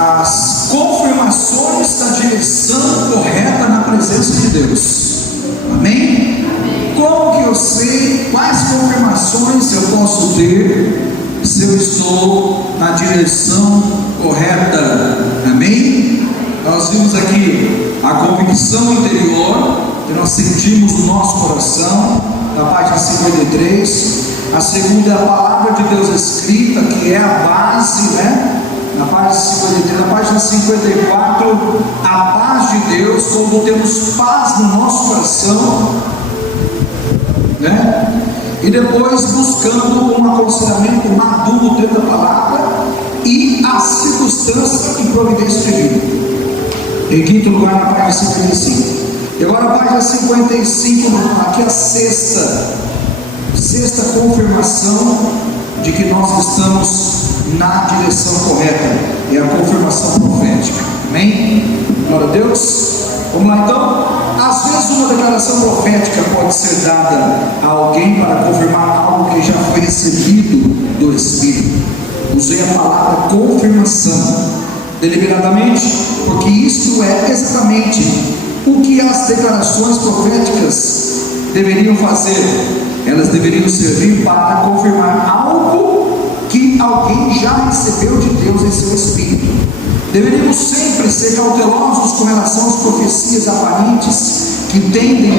as confirmações da direção correta na presença de Deus. Amém? Como que eu sei quais confirmações eu posso ter se eu estou na direção correta? Amém? Nós vimos aqui a convicção interior que nós sentimos no nosso coração, na página 53. A segunda é a palavra de Deus escrita, que é a base, né? Na página 53, na página 54, a paz de Deus, quando temos paz no nosso coração, né? E depois buscando um aconselhamento maduro dentro da palavra e a circunstância e providência divina. Em quinto lugar, na página 55. E agora a página 55, aqui a sexta confirmação de que nós estamos na direção correta, é a confirmação profética. Amém? Glória a Deus. Vamos lá então. Às vezes uma declaração profética pode ser dada a alguém para confirmar algo que já foi recebido do Espírito. Usei a palavra confirmação deliberadamente, porque isto é exatamente o que as declarações proféticas deveriam fazer. Elas deveriam servir para confirmar algo que alguém já recebeu de Deus em seu espírito. Deveríamos sempre ser cautelosos com relação às profecias aparentes que tendem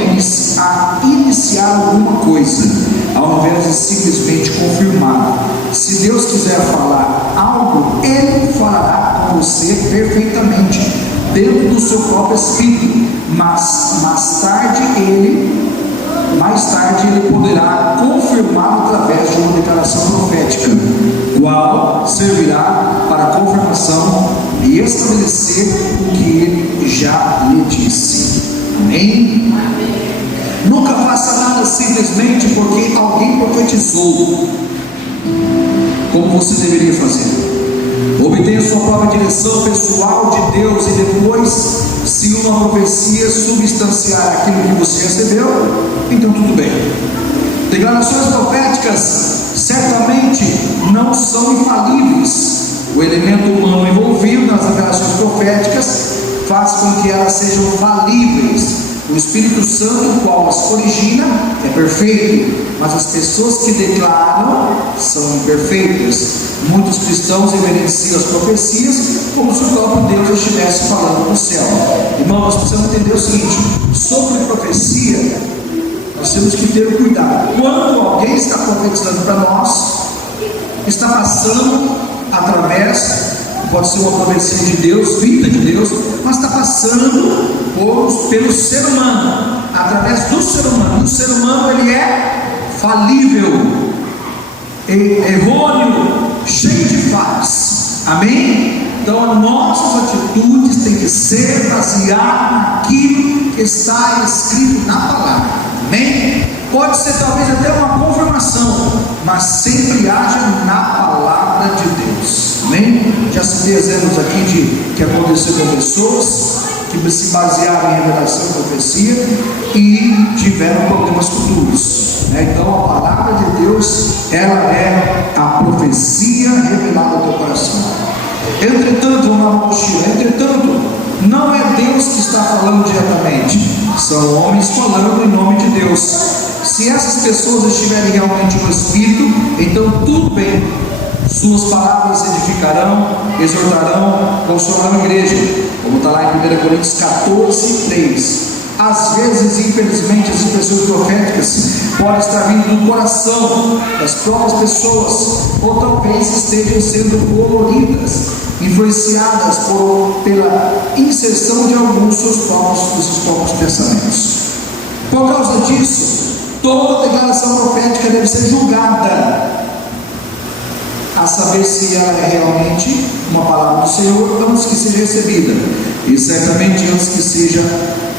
a iniciar alguma coisa, ao invés de simplesmente confirmar. Se Deus quiser falar algo, Ele falará com você perfeitamente, dentro do seu próprio espírito, mas mais tarde ele poderá confirmar através de uma declaração profética, qual servirá para confirmação e estabelecer o que ele já lhe disse. Amém? Nunca faça nada simplesmente porque alguém profetizou, como você deveria fazer. Obtenha sua própria direção pessoal de Deus e depois, se uma profecia substanciar aquilo que você recebeu, então tudo bem. Declarações proféticas certamente não são infalíveis. O elemento humano envolvido nas declarações proféticas faz com que elas sejam falíveis. O Espírito Santo, o qual as origina, é perfeito, mas as pessoas que declaram são imperfeitas. Muitos cristãos reverenciam as profecias como se o próprio Deus estivesse falando no céu. Irmão, nós precisamos entender o seguinte: sobre profecia, nós temos que ter cuidado. Quando alguém está profetizando para nós, está passando através, pode ser uma profecia de Deus, vinda de Deus, mas está passando pelo ser humano, através do ser humano. O ser humano, ele é falível, errôneo, cheio de falhas. Amém? Então as nossas atitudes têm que ser baseadas naquilo que está escrito na palavra. Amém? Pode ser talvez até uma confirmação, mas sempre haja na palavra de Deus. Amém? Já citei exemplos aqui de que aconteceu com pessoas que se basearam em revelação e profecia e tiveram problemas futuros. Então a palavra de Deus, ela é a profecia revelada ao teu coração. Entretanto, não é Deus que está falando diretamente, são homens falando em nome de Deus. Se essas pessoas estiverem realmente no Espírito, então tudo bem. Suas palavras edificarão, exortarão, consolarão a igreja, como está lá em 1 Coríntios 14, 3. Às vezes, infelizmente, as expressões proféticas podem estar vindo do coração das próprias pessoas, ou talvez estejam sendo coloridas, influenciadas pela inserção de alguns dos seus próprios pensamentos. Por causa disso, toda declaração profética deve ser julgada, a saber se ela é realmente uma palavra do Senhor antes que seja recebida, e certamente antes que seja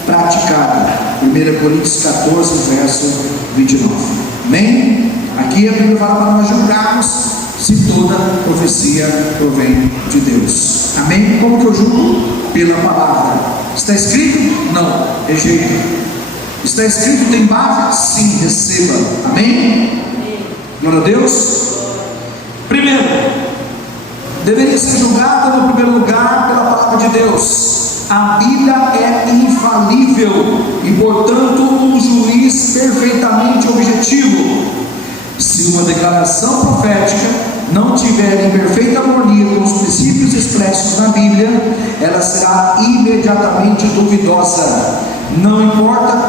praticada. 1 Coríntios 14, verso 29. Amém? Aqui a Bíblia fala para nós julgarmos se toda profecia provém de Deus. Amém? Como que eu julgo? Pela palavra. Está escrito? Não, rejeito. Está escrito, tem base? Sim, receba. Amém? Glória a Deus. Primeiro, deveria ser julgada no primeiro lugar portanto, um juiz perfeitamente objetivo. Se uma declaração profética não tiver em perfeita harmonia com os princípios expressos na Bíblia, ela será imediatamente duvidosa. Não importa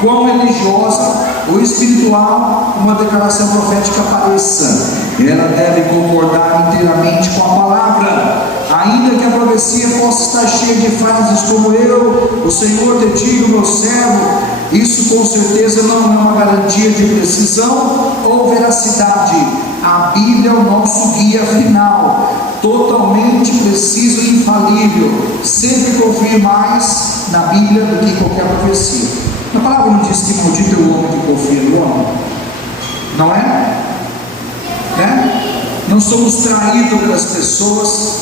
quão religiosa ou espiritual uma declaração profética pareça, ela deve concordar inteiramente com a palavra, ainda que a profecia possa estar cheia de frases como eu, o Senhor te digo, meu servo. Isso com certeza não é uma garantia de precisão ou veracidade. A Bíblia é o nosso guia final, totalmente preciso e infalível. Sempre confie mais na Bíblia do que qualquer profecia. A palavra não diz que maldito é o homem que confia no homem, não é? Não somos traídos pelas pessoas,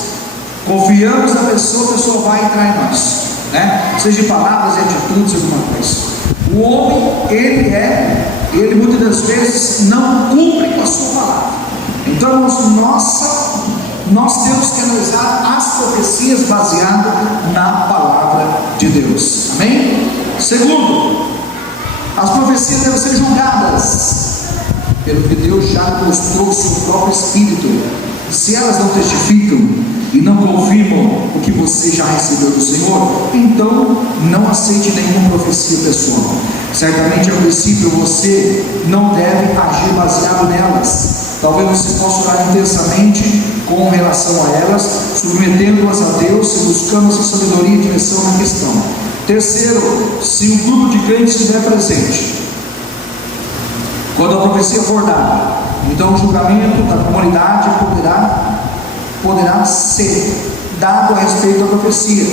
confiamos na pessoa, a pessoa vai entrar em nós, seja em palavras e atitudes, alguma coisa. O homem, ele muitas das vezes não cumpre com a sua palavra. Então nós temos que analisar as profecias baseadas na palavra de Deus. Amém? Segundo, as profecias devem ser julgadas pelo que Deus já mostrou o seu próprio Espírito. Se elas não testificam e não confirmam o que você já recebeu do Senhor, então não aceite nenhuma profecia pessoal. Certamente, a princípio, você não deve agir baseado nelas. Talvez você possa orar intensamente com relação a elas, submetendo-as a Deus e buscando a sua sabedoria e direção na questão. Terceiro, se um grupo de crentes estiver presente, quando a profecia for dada, então o julgamento da comunidade poderá ser dado a respeito da profecia.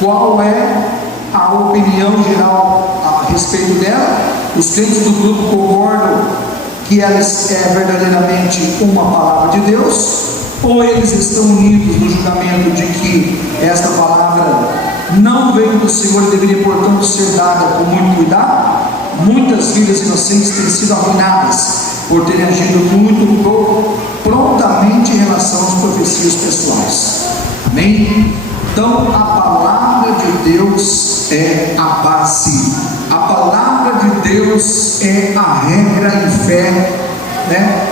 Qual é a opinião geral a respeito dela? Os crentes do grupo concordam que ela é verdadeiramente uma palavra de Deus, ou eles estão unidos no julgamento de que esta palavra não veio do Senhor e deveria, portanto, ser dada com muito cuidado? Muitas vidas inocentes têm sido arruinadas por terem agido muito prontamente em relação às profecias pessoais. Amém? Então, a palavra de Deus é a base. A palavra de Deus é a regra de fé,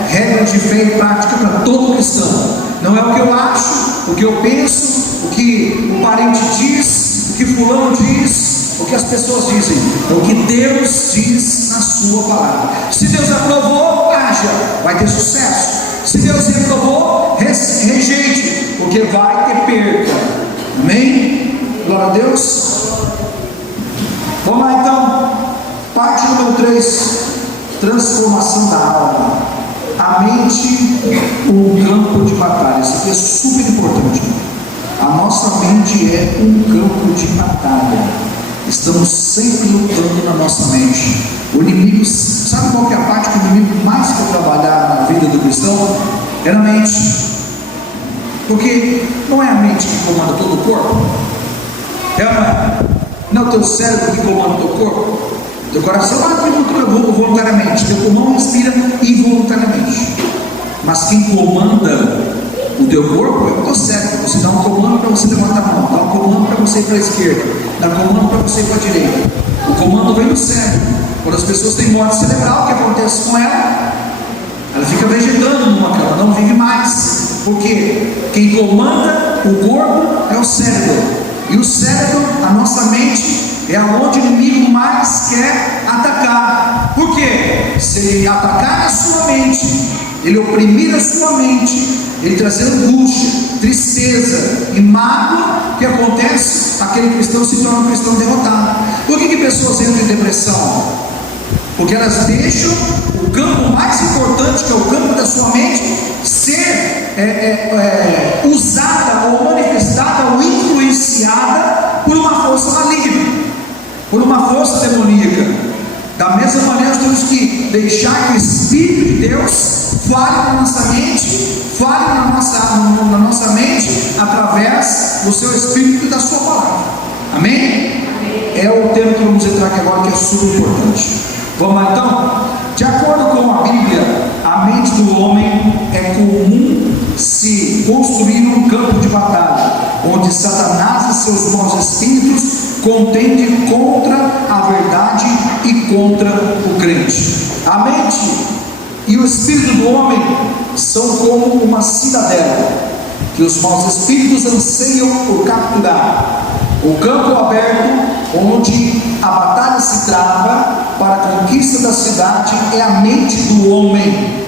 regra de fé e prática para todo cristão. Não é o que eu acho, o que eu penso, o que o parente diz, o que fulano diz, o que as pessoas dizem. É o que Deus diz na sua palavra. Se Deus aprovou, haja, vai ter sucesso. Se Deus reprovou, rejeite, porque vai ter perda. Amém? Glória a Deus. Vamos lá então, parte número 3, transformação da alma. A mente, um campo de batalha. Isso aqui é super importante. A nossa mente é um campo de batalha. Estamos sempre lutando na nossa mente. O inimigo, sabe qual que é a parte que o inimigo mais quer trabalhar na vida do cristão? É na mente. Porque não é a mente que comanda todo o corpo? Não é o teu cérebro que comanda o teu corpo? Teu coração voluntariamente, teu pulmão respira involuntariamente. Mas quem comanda o teu corpo é o teu cérebro. Você dá um comando para você levantar a mão, dá um comando para você ir para a esquerda, dá um comando para você ir para a direita. O comando vem do cérebro. Quando as pessoas têm morte cerebral, o que acontece com ela? Ela fica vegetando numa cama, não vive mais. Porque quem comanda o corpo é o cérebro. E o cérebro, a nossa mente, é onde o inimigo mais quer atacar. Por quê? Se ele atacar a sua mente, ele oprimir a sua mente, ele trazer angústia, tristeza e mágoa, o que acontece? Aquele cristão se torna um cristão derrotado. Por que pessoas entram em depressão? Porque elas deixam o campo mais importante, que é o campo da sua mente, ser usada ou manifestada ou influenciada por uma força maligna, por uma força demoníaca. Da mesma maneira, nós temos que deixar que o Espírito de Deus fale na nossa mente, fale na nossa mente através do seu Espírito e da sua palavra. Amém? É o tema que vamos entrar aqui agora, que é super importante. Vamos lá então? De acordo com a Bíblia, a mente do homem é comum se construir um campo de batalha, onde Satanás e seus maus espíritos contende contra a verdade e contra o crente. A mente e o espírito do homem são como uma cidadela que os maus espíritos anseiam por capturar. O campo aberto onde a batalha se trava para a conquista da cidade é a mente do homem.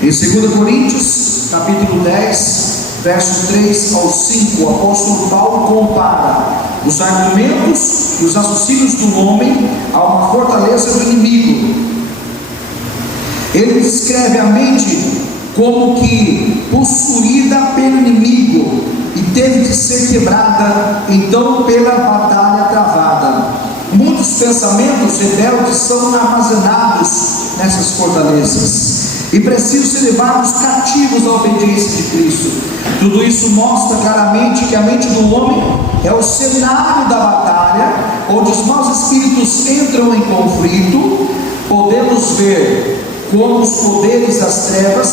Em 2 Coríntios capítulo 10, verso 3 ao 5, o apóstolo Paulo compara os argumentos e os raciocínios do homem a uma fortaleza do inimigo. Ele descreve a mente como que possuída pelo inimigo e teve de ser quebrada, então, pela batalha travada. Muitos pensamentos rebeldes são armazenados nessas fortalezas e precisam ser levados cativos à obediência de Cristo. Tudo isso mostra claramente que a mente do homem é o cenário da batalha, onde os maus espíritos entram em conflito. Podemos ver como os poderes das trevas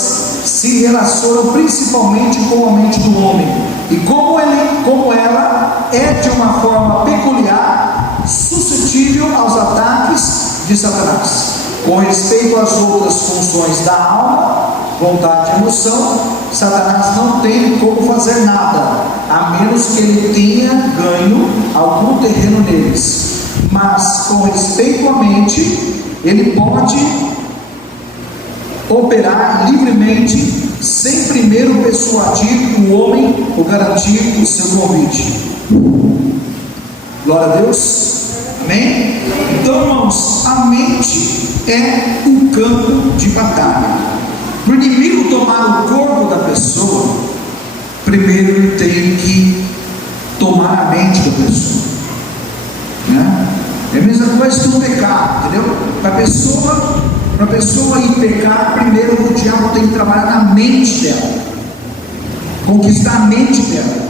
se relacionam principalmente com a mente do homem, e como ela é de uma forma peculiar suscetível aos ataques de Satanás. Com respeito às outras funções da alma, vontade e emoção, Satanás não tem como fazer nada, a menos que ele tenha ganho algum terreno neles. Mas com respeito à mente, ele pode operar livremente, sem primeiro persuadir o homem ou garantir o seu convite. Glória a Deus, amém? Então, irmãos, a mente é um campo de batalha. Para o inimigo tomar o corpo da pessoa, primeiro ele tem que tomar a mente da pessoa, né? É a mesma coisa que um pecado, entendeu? Para a pessoa ir pecar, primeiro o diabo tem que trabalhar na mente dela, conquistar a mente dela,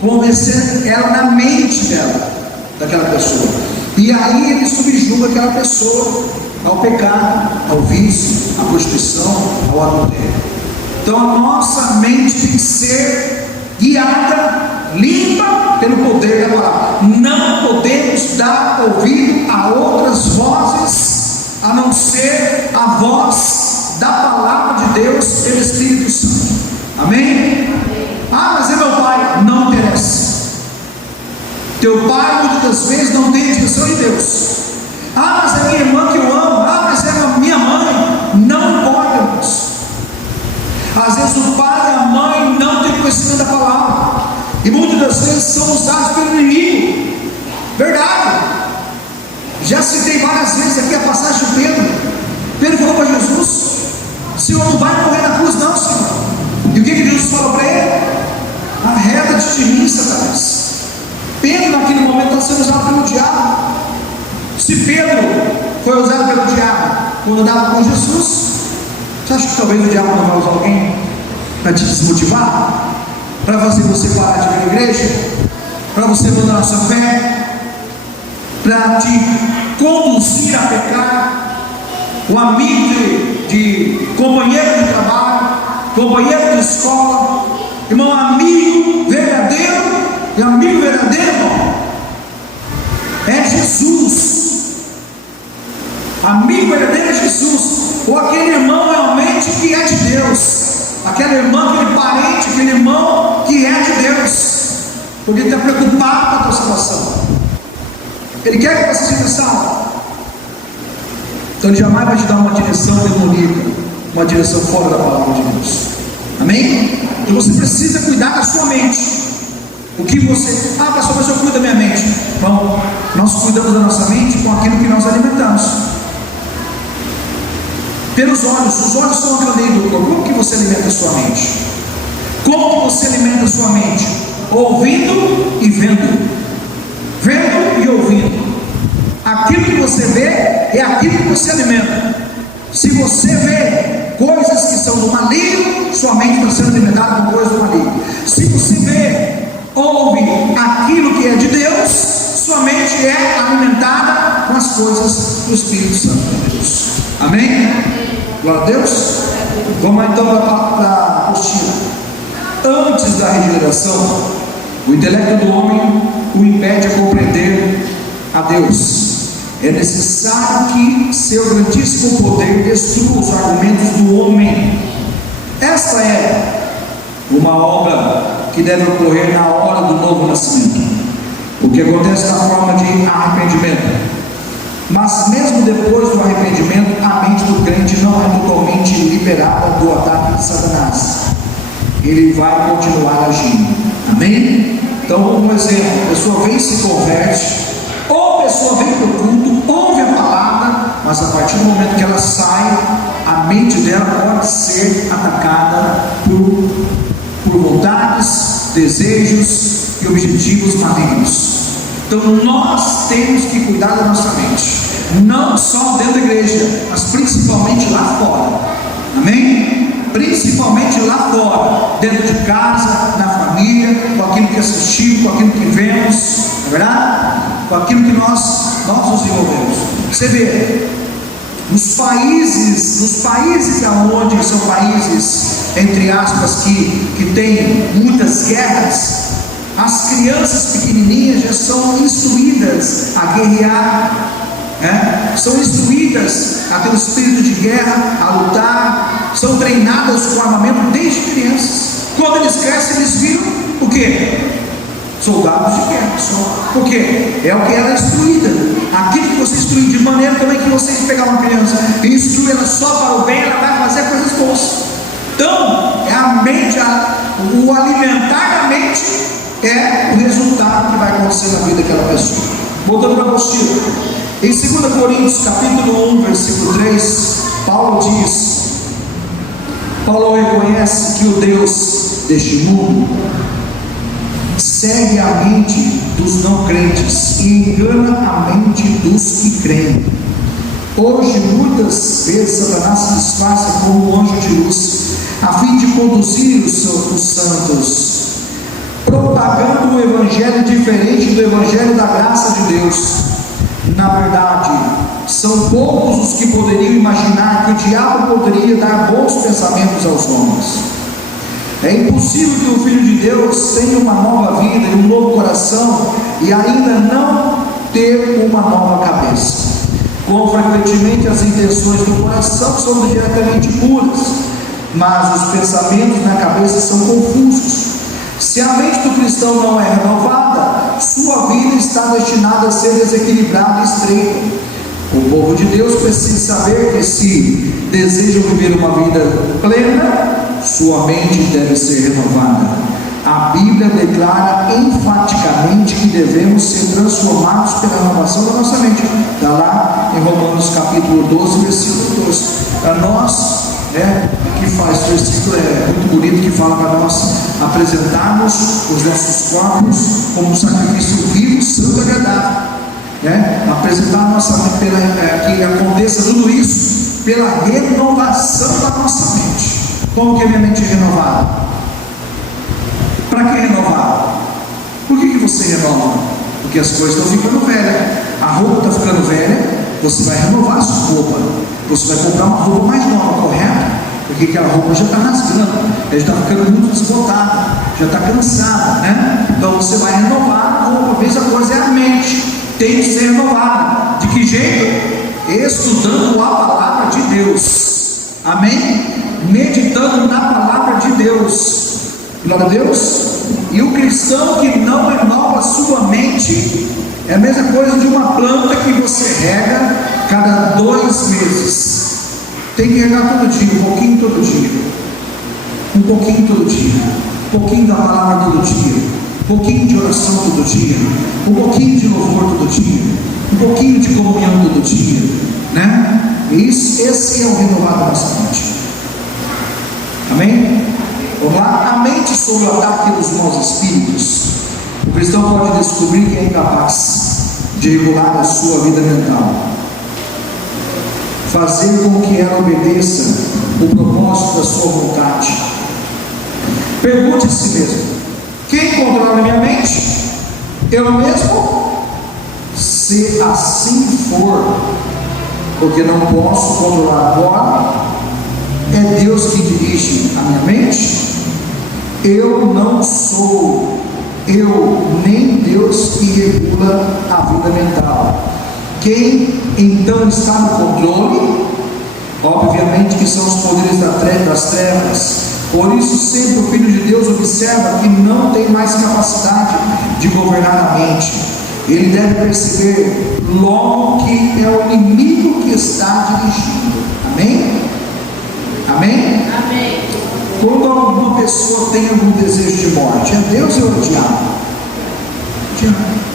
convencer ela na mente dela, daquela pessoa, e aí ele subjuga aquela pessoa ao pecado, ao vício, à prostituição, ao adultério. Então a nossa mente tem que ser guiada, limpa pelo poder da palavra. Não podemos dar ouvido a outras vozes a não ser a voz da palavra de Deus pelo Espírito Santo. Amém? Ah, mas é meu pai. Não interessa. Teu pai muitas das vezes não tem a direção de Deus. Ah, mas é minha irmã que eu amo. Ah, mas é a minha mãe. Não importa, irmãos. Às vezes o pai e a mãe não têm conhecimento da palavra, e muitas das vezes são usados pelo inimigo. Verdade. Já citei várias vezes aqui a passagem de Pedro. Pedro falou para Jesus: Senhor, não vai morrer na cruz não, Senhor. E o que Jesus falou para ele? Arreda-te de mim, Satanás. Pedro naquele momento está sendo usado pelo diabo. Se Pedro foi usado pelo diabo quando andava com Jesus, você acha que talvez o diabo não vai usar alguém para te desmotivar? Para fazer você parar de vir à igreja? Para você abandonar a sua fé? Para te conduzir a pecar? Um amigo de companheiro de trabalho, companheiro de escola, irmão, amigo verdadeiro, e amigo verdadeiro, irmão, é Jesus. Amigo verdadeiro é Jesus, ou aquele irmão realmente que é de Deus, aquela irmã, aquele parente, aquele irmão que é de Deus, porque ele está preocupado com a tua salvação. Ele quer que você seja salvo. Então ele jamais vai te dar uma direção demoníaca, uma direção fora da palavra de Deus. Amém? Então você precisa cuidar da sua mente. O que você... Ah, pastor, mas eu cuido da minha mente. Então, nós cuidamos da nossa mente com aquilo que nós alimentamos. Pelos olhos. Os olhos são a candeia do corpo. Como que você alimenta a sua mente? Como que você alimenta a sua mente? Ouvindo e vendo. Vendo e ouvindo. Aquilo que você vê é aquilo que você alimenta. Se você vê coisas que são do maligno, sua mente está sendo alimentada com coisas do maligno. Se você vê, ouve aquilo que é de Deus, sua mente é alimentada com as coisas do Espírito Santo de Deus. Amém? Glória a Deus. Vamos então para a apostila. Antes da regeneração, o intelecto do homem o impede a compreender a Deus, é necessário que seu grandíssimo poder destrua os argumentos do homem. Esta é uma obra que deve ocorrer na hora do novo nascimento, o que acontece na forma de arrependimento. Mas mesmo depois do arrependimento, a mente do crente não é totalmente liberada do ataque de Satanás. Ele vai continuar agindo. Amém? Então, um exemplo: a pessoa vem e se converte, ou a pessoa vem para o culto, ouve a palavra, mas a partir do momento que ela sai, a mente dela pode ser atacada por vontades, desejos e objetivos malignos. Então nós temos que cuidar da nossa mente, não só dentro da igreja, mas principalmente lá fora. Amém? Principalmente lá fora, dentro de casa, na família, com aquilo que assistimos, com aquilo que vemos, não é verdade? Com aquilo que nós nos envolvemos. Você vê, nos países aonde são países, entre aspas, que tem muitas guerras, as crianças pequenininhas já são instruídas a guerrear, são instruídas a ter um espírito de guerra, a lutar, são treinadas com armamento desde crianças. Quando eles crescem, eles viram o quê? Soldados de guerra. Por quê? É o que ela é instruída. Aquilo que você instrui, de maneira também que você pegar uma criança e instruir ela só para o bem, ela vai fazer coisas boas. Então, é a mente, o alimentar da mente é o resultado que vai acontecer na vida daquela pessoa. Voltando para a apostila, em 2 Coríntios capítulo 1, versículo 3, Paulo reconhece que o Deus deste mundo segue a mente dos não crentes e engana a mente dos que creem. Hoje, muitas vezes, Satanás se disfarça como um anjo de luz, a fim de conduzir os santos, propagando um evangelho diferente do evangelho da graça de Deus. Na verdade, são poucos os que poderiam imaginar que o diabo poderia dar bons pensamentos aos homens. É impossível que o Filho de Deus tenha uma nova vida e um novo coração e ainda não ter uma nova cabeça. Como frequentemente as intenções do coração são diretamente puras, mas os pensamentos na cabeça são confusos. Se a mente do cristão não é renovada, sua vida está destinada a ser desequilibrada e estreita. O povo de Deus precisa saber que, se desejam viver uma vida plena, sua mente deve ser renovada. A Bíblia declara enfaticamente que devemos ser transformados pela renovação da nossa mente. Está lá em Romanos capítulo 12, versículo 12. A nós, que faz esse versículo é muito bonito, que fala para nós apresentarmos os nossos corpos como um sacrifício vivo, santo e agradável. Apresentar a nossa mente, que aconteça tudo isso pela renovação da nossa mente. Como que a minha mente é renovada? Para que renovar? Por que você renova? Porque as coisas estão ficando velhas, a roupa está ficando velha, você vai renovar a sua roupa, você vai comprar uma roupa mais nova, correto? Porque aquela roupa já está rasgando, ela já está ficando muito desbotada, já está cansada, Então você vai renovar a roupa. A mesma coisa é a mente, tem que ser renovada. De que jeito? Estudando a palavra de Deus, amém? Meditando na palavra de Deus. Glória a Deus. E o cristão que não renova a sua mente é a mesma coisa de uma planta que você rega cada 2 meses. Tem que regar todo dia, um pouquinho todo dia, um pouquinho todo dia, um pouquinho da palavra todo dia, um pouquinho de oração todo dia, um pouquinho de louvor todo dia, um pouquinho de comunhão todo dia, Esse é o renovado da nossa mente. Amém? Vamos lá? A mente sob o ataque dos maus espíritos, o cristão pode descobrir que é incapaz de regular a sua vida mental, fazer com que ela obedeça o propósito da sua vontade. Pergunte a si mesmo: quem controla a minha mente? Eu mesmo? Se assim for, porque não posso controlar agora, é Deus que dirige a minha mente? Eu não sou eu, nem Deus Deus que regula a vida mental. Quem então está no controle? Obviamente que são os poderes das trevas. Por isso sempre o Filho de Deus observa que não tem mais capacidade de governar a mente. Ele deve perceber logo que é o inimigo que está dirigindo. Amém? Amém? Amém. Quando alguma pessoa tem algum desejo de morte, é Deus ou é o diabo? Diabo.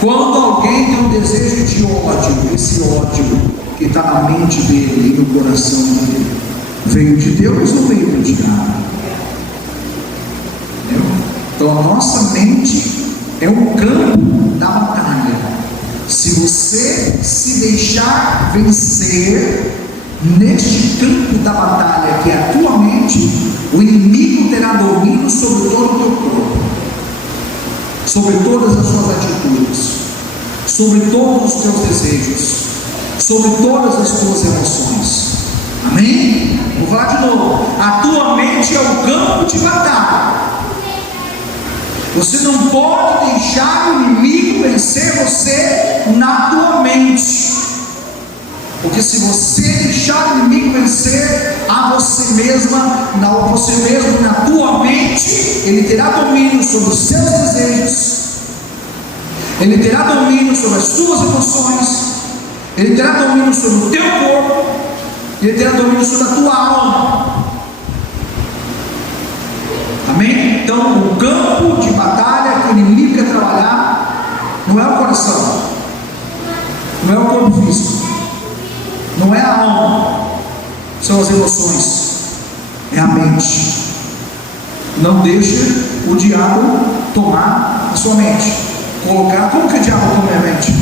Quando alguém tem um desejo de ódio, esse ódio que está na mente dele e no coração dele, veio de Deus ou veio do diabo? Entendeu? Então a nossa mente é um campo da batalha. Se você se deixar vencer neste campo da batalha que é a tua mente, o inimigo terá domínio sobre todo o teu corpo, sobre todas as suas atitudes, sobre todos os teus desejos, sobre todas as tuas emoções. Amém? Vou falar de novo. A tua mente é o campo de batalha. Você não pode deixar o inimigo vencer você na tua mente, porque se você deixar o inimigo vencer a você mesma, você mesmo na tua mente, ele terá domínio sobre os seus desejos, ele terá domínio sobre as tuas emoções, ele terá domínio sobre o teu corpo, ele terá domínio sobre a tua alma. Amém? Então o campo de batalha que o inimigo quer trabalhar não é o coração, não é o corpo físico, não é a alma, são as emoções, é a mente. Não deixe o diabo tomar a sua mente, colocar. Como que o diabo toma a mente?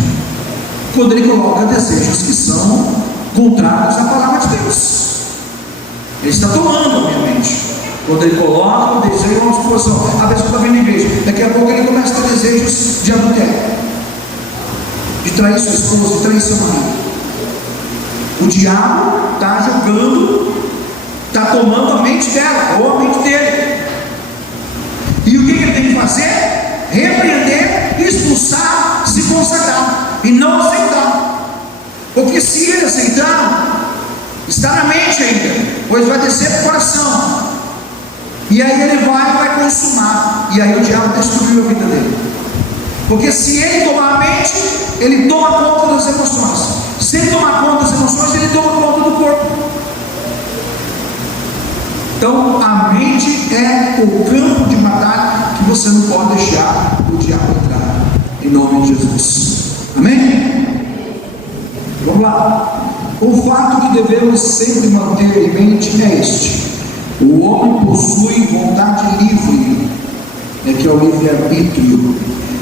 Quando ele coloca desejos que são contrários à palavra de Deus. Ele está tomando a minha mente. Quando ele coloca o desejo, vamos supor, a pessoa está vindo na igreja, daqui a pouco ele começa a ter desejos de adultério, de trair sua esposa, de trair seu marido. O diabo está jogando, está tomando a mente dela, ou a mente dele. E o que ele tem que fazer? Repreender, expulsar, se consagrar e não aceitar. Porque se ele aceitar, está na mente ainda, pois vai descer para o coração. E aí ele vai consumar. E aí o diabo destruiu a vida dele. Porque se ele tomar a mente, ele toma conta das emoções. Se ele tomar conta das emoções, ele toma conta do corpo. Então a mente é o campo de batalha que você não pode deixar o diabo entrar. Em nome de Jesus. Amém? Vamos lá. O fato que devemos sempre manter em mente é este: o homem possui vontade livre, que é o livre-arbítrio.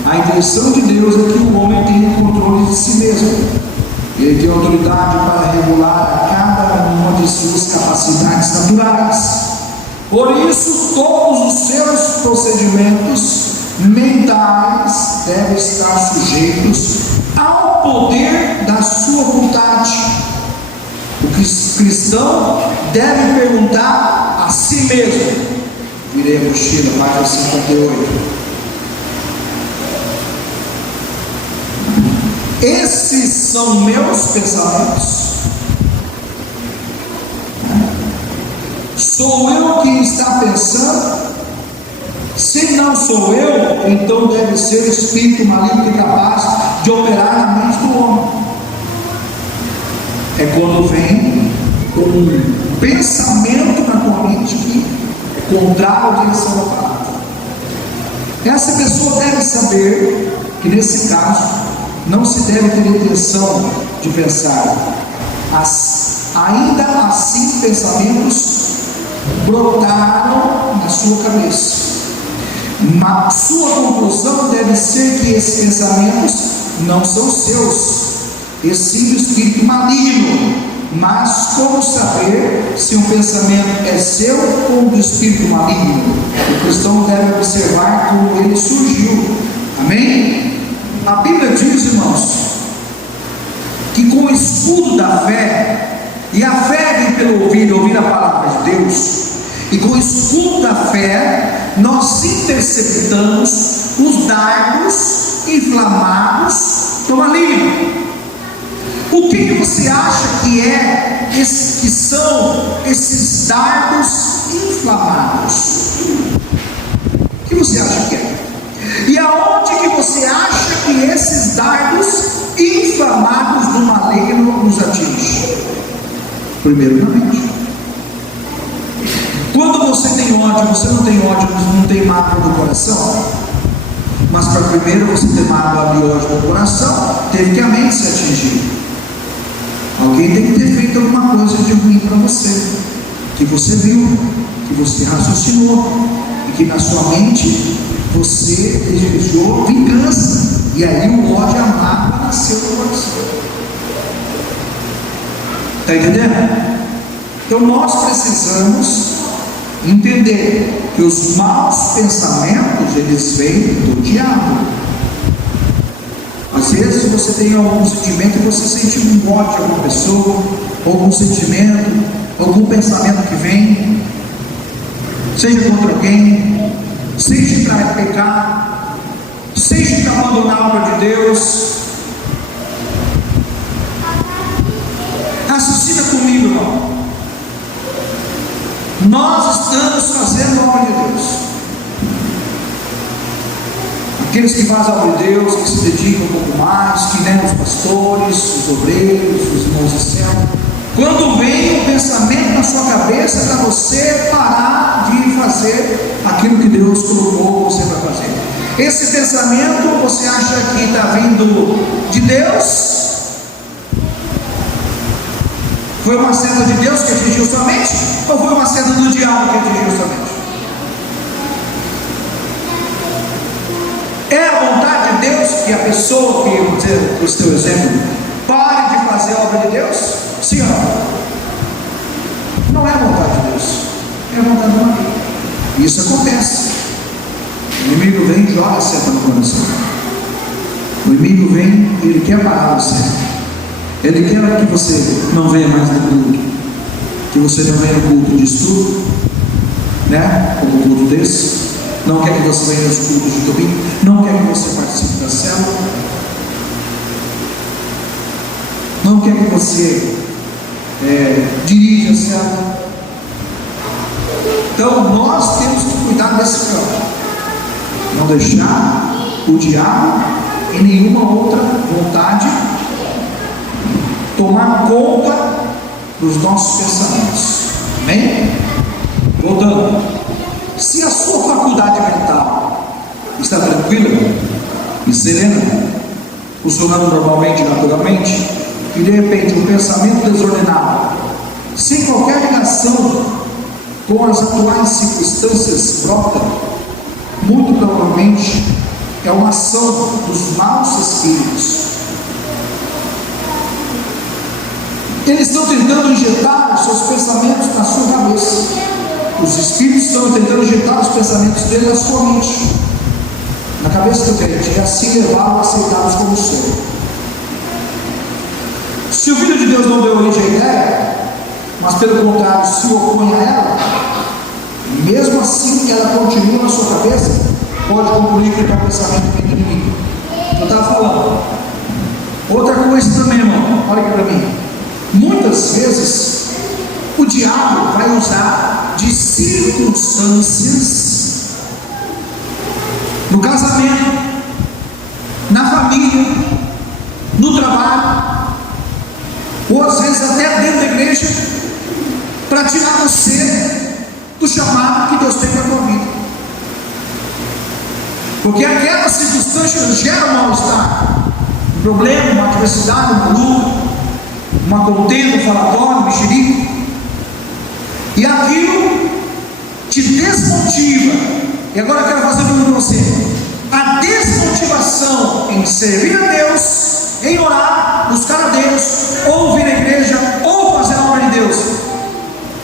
A intenção de Deus é que o homem tenha controle de si mesmo. Ele tem autoridade para regular a cada uma de suas capacidades naturais. Por isso, todos os seus procedimentos mentais devem estar sujeitos ao poder da sua vontade. O cristão deve perguntar a si mesmo. Virei a mochila, página 58. Esses são meus pensamentos? Sou eu quem está pensando? Se não sou eu, então deve ser o espírito maligno capaz de operar na mente do homem. É quando vem um pensamento na tua mente que é contrário à direção da palavra. Essa pessoa deve saber que nesse caso não se deve ter intenção de pensar. Ainda assim, pensamentos brotaram na sua cabeça. Mas sua conclusão deve ser que esses pensamentos não são seus, esse sim do espírito maligno. Mas como saber se um pensamento é seu ou do espírito maligno? O cristão deve observar como ele surgiu. Amém? A Bíblia diz, irmãos, que com o escudo da fé, e a fé vem pelo ouvir a palavra de Deus, e com o escudo da fé nós interceptamos os dardos dardos inflamados do maligno. O que você acha que são esses dardos inflamados? O que você acha que é? E aonde que você acha que esses dardos inflamados do maligno nos atingem? Primeiro na mente. Quando você tem ódio, você não tem ódio, não tem mágoa no coração. Mas para primeiro você ter mágoa e ódio no coração, teve que a mente se atingir. Alguém tem que ter feito alguma coisa de ruim para você, que você viu, que você raciocinou, e que na sua mente você desejou vingança, e aí o ódio e a mágoa nasceu no coração. Está entendendo? Então nós precisamos entender que os maus pensamentos, eles vêm do diabo. Às vezes você tem algum sentimento e você sente um ódio a alguma pessoa, algum sentimento, algum pensamento que vem, seja contra alguém, seja para pecar, seja para abandonar a obra de Deus. Raciocina comigo, irmão. Nós estamos fazendo a obra de Deus. Aqueles que fazem a obra de Deus, que se dedicam um pouco mais, que nem os pastores, os obreiros, os irmãos do céu. Quando vem um pensamento na sua cabeça, é para você parar de fazer aquilo que Deus colocou você para fazer. Esse pensamento, você acha que está vindo de Deus? Foi uma seta de Deus que atingiu sua mente? Ou foi uma seta do diabo que atingiu sua mente? É a vontade de Deus que a pessoa, que eu vou dizer, o seu exemplo, pare de fazer a obra de Deus? Sim ou não? Não é a vontade de Deus, é a vontade do maligno. Isso acontece. O inimigo vem e joga a seta no coração. O inimigo vem e ele quer parar você. Ele quer que você não venha mais no culto, que você não venha no culto de estudo, né? Como um culto desse. Não quer que você venha nos cultos de domingo, não quer que você participe da célula, não quer que você dirija a célula. Então nós temos que cuidar desse campo, não deixar o diabo e nenhuma outra vontade tomar conta dos nossos pensamentos. Amém? Voltando. Se a sua faculdade mental está tranquila e serena, funcionando normalmente, naturalmente, e de repente um pensamento desordenado, sem qualquer ligação com as atuais circunstâncias brota, muito provavelmente é uma ação dos maus espíritos. Eles estão tentando injetar os seus pensamentos na sua cabeça. Os espíritos estão tentando injetar os pensamentos dele na sua mente, na cabeça do crente, e assim levá-lo a aceitá-los como seu. Se o Filho de Deus não deu origem à ideia, mas pelo contrário se opõe a ela, mesmo assim que ela continua na sua cabeça, pode concluir que o pensamento vem do inimigo. Eu estava falando. Outra coisa também, irmão, olha aqui para mim. Muitas vezes o diabo vai usar de circunstâncias no casamento, na família, no trabalho, ou às vezes até dentro da igreja, para tirar você do chamado que Deus tem para a tua vida. Porque aquela circunstância gera um mal-estar, um problema, uma adversidade, uma luta, uma contenda, um falatório, um mexerico, e aquilo te desmotiva. E agora eu quero fazer uma pergunta para você: a desmotivação em servir a Deus, em orar, buscar a Deus, ou vir à igreja, ou fazer a obra de Deus,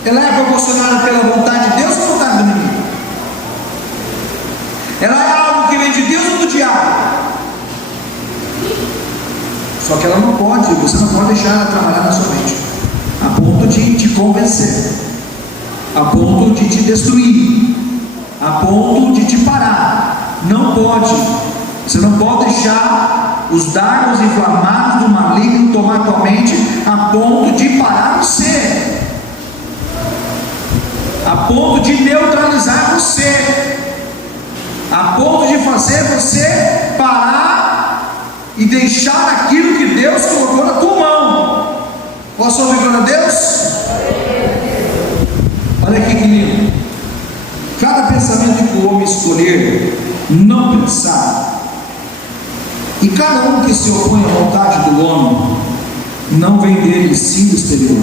ela é proporcionada pela vontade de Deus ou vontade do inimigo? Ela é algo que vem de Deus ou do diabo? Só que ela não pode, você não pode deixar ela trabalhar na sua mente, a ponto de te convencer, a ponto de te destruir, a ponto de te parar. Não pode. Você não pode deixar os dardos inflamados do maligno tomar tua mente a ponto de parar você, a ponto de neutralizar você, a ponto de fazer você parar e deixar aquilo que Deus colocou na tua mão. Posso ouvir glória a Deus? Olha aqui que lindo. Cada pensamento que o homem escolher não pensar, e cada um que se opõe à vontade do homem, não vem dele, sim do exterior.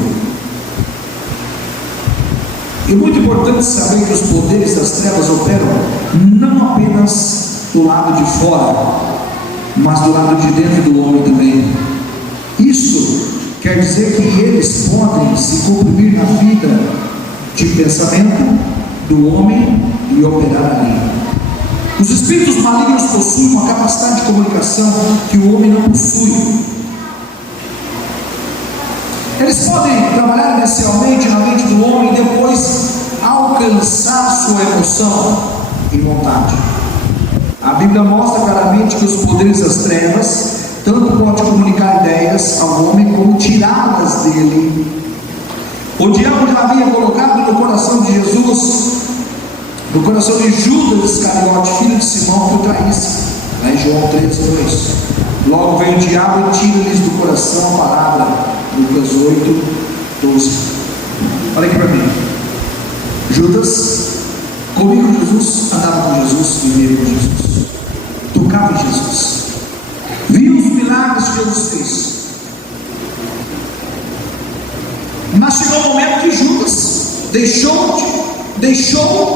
É muito importante saber que os poderes das trevas operam não apenas do lado de fora, mas do lado de dentro do homem também. Isso quer dizer que eles podem se comprimir na vida de pensamento do homem e operar ali. Os espíritos malignos possuem uma capacidade de comunicação que o homem não possui. Eles podem trabalhar inicialmente na mente do homem e depois alcançar sua emoção e vontade. A Bíblia mostra claramente que os poderes das trevas tanto podem comunicar ideias ao homem como tirá-las dele. O diabo já havia colocado no coração de Jesus, no coração de Judas Iscariote, filho de Simão, que o traísse, lá em João 13:2. Logo vem o diabo e tira-lhes do coração a palavra, Lucas 8:12. Olha aqui para mim. Judas comia com Jesus, andava com Jesus, vivia com Jesus, tocava em Jesus, viu os milagres que Jesus fez. Mas chegou o momento que Judas deixou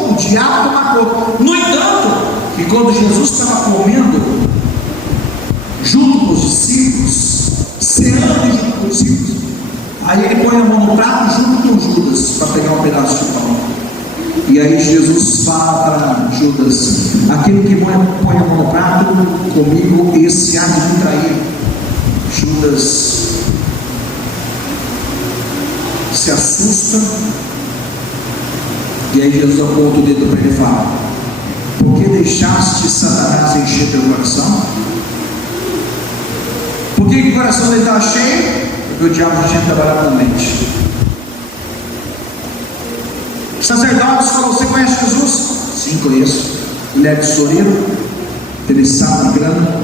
o diabo tomar conta. No entanto, que quando Jesus estava comendo junto com os discípulos, ceando junto com os discípulos, aí ele põe a mão no prato junto com Judas para pegar um pedaço de pão. E aí Jesus fala para Judas: aquele que põe a mão no prato comigo, esse há de me trair. Judas se assusta, e aí Jesus aponta o dedo para ele e fala: por que deixaste Satanás encher teu coração? Por que o coração dele estava cheio? Porque o diabo já tinha trabalhado na mente. O sacerdote falou: você conhece Jesus? Sim, conheço. Ele é tesoureiro, ele sabe grana.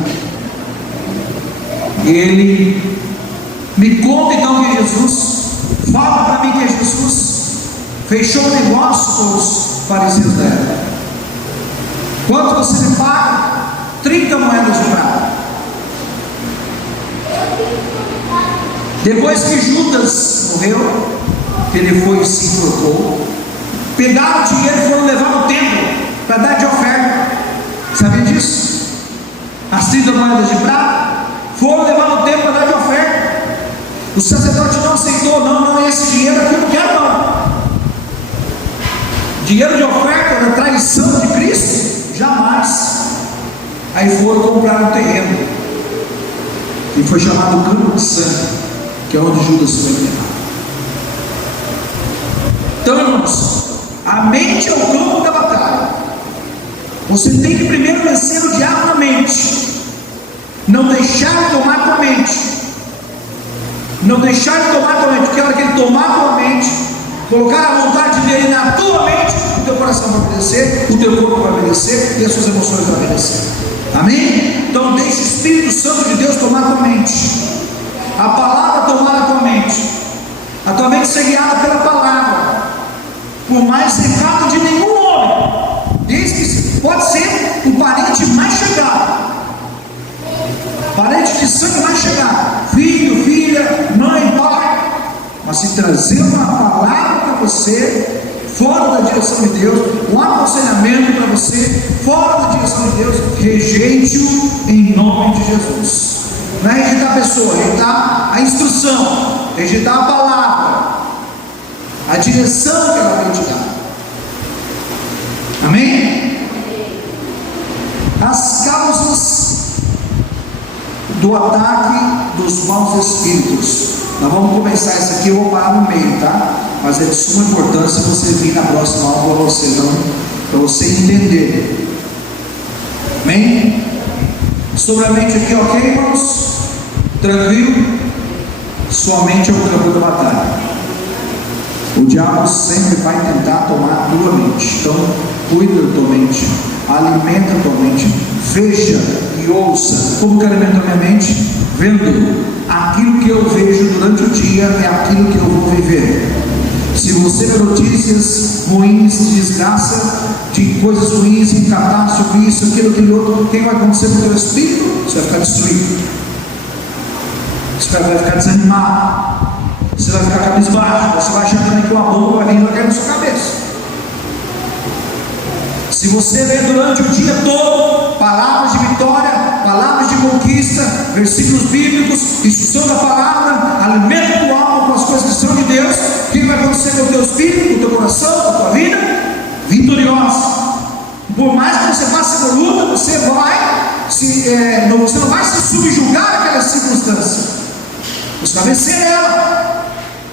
Ele me conta então que é Jesus. Fala para mim que é Jesus. Fechou um negócio com os fariseus da época. Quanto você me paga? 30 moedas de prata. Depois que Judas morreu, que ele foi e se enforcou, pegaram o dinheiro e foram levar no templo para dar de oferta. Sabia disso? As 30 moedas de prata foram levar no templo para dar de oferta. O sacerdote não aceitou: não, esse dinheiro aqui eu não quero não. Dinheiro de oferta era traição de Cristo? Jamais. Aí foram comprar um terreno, que foi chamado Campo de Sangue, que é onde Judas foi enterrado. Então, irmãos, a mente é o campo da batalha. Você tem que primeiro vencer o diabo na mente, não deixar ele tomar tua mente. Não deixar ele tomar tua mente, porque a hora que ele tomar tua mente, colocar a vontade dele na tua mente, o teu coração vai obedecer, o teu corpo vai obedecer e as suas emoções vão obedecer. Amém? Então deixa o Espírito Santo de Deus tomar tua mente, a palavra tomar a tua mente ser guiada pela palavra, por mais recado de nenhum homem, desde que pode ser o parente mais chegado, parente de sangue mais chegado, filho, filha, mãe, pai. Mas se trazer uma palavra para você, fora da direção de Deus, um aconselhamento para você, fora da direção de Deus, rejeite-o em nome de Jesus. Não é rejeitar a pessoa, rejeitar a instrução, rejeitar a palavra, a direção que ela vem te dar. Amém? As causas do ataque dos maus espíritos. Nós vamos começar isso aqui, eu vou parar no meio, tá? Mas é de suma importância você vir na próxima aula para você entender. Amém? Sobre a mente aqui, ok, irmãos? Tranquilo? Sua mente é o campo da batalha. O diabo sempre vai tentar tomar a tua mente. Então, cuida da tua mente, alimenta a tua mente, veja e ouça. Como que alimenta a minha mente? Vendo. Aquilo que eu vejo durante o dia é aquilo que eu vou viver. Se você vê notícias ruins, de desgraça, de coisas ruins, em catástrofe, isso, aquilo outro, o que vai acontecer com o teu espírito? Você vai ficar destruído. Você vai ficar desanimado. Você vai ficar cabisbaixo. Você vai achar também que uma bomba vai vir e vai cair na sua cabeça. Se você vê durante o dia todo palavras de vitória, palavras de conquista, versículos bíblicos, instrução da palavra, alimenta a tua alma com as coisas que são de Deus, o que vai acontecer com o teu espírito, com o teu coração, com a tua vida? Vitoriosa. Por mais que você passe por luta, você não vai se subjugar àquela circunstância. Você vai vencer ela.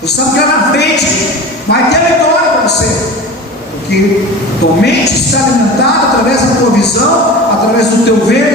Você vai ficar na frente, vai ter a vitória para você. Porque tua mente está alimentada através da tua visão, através do teu ver,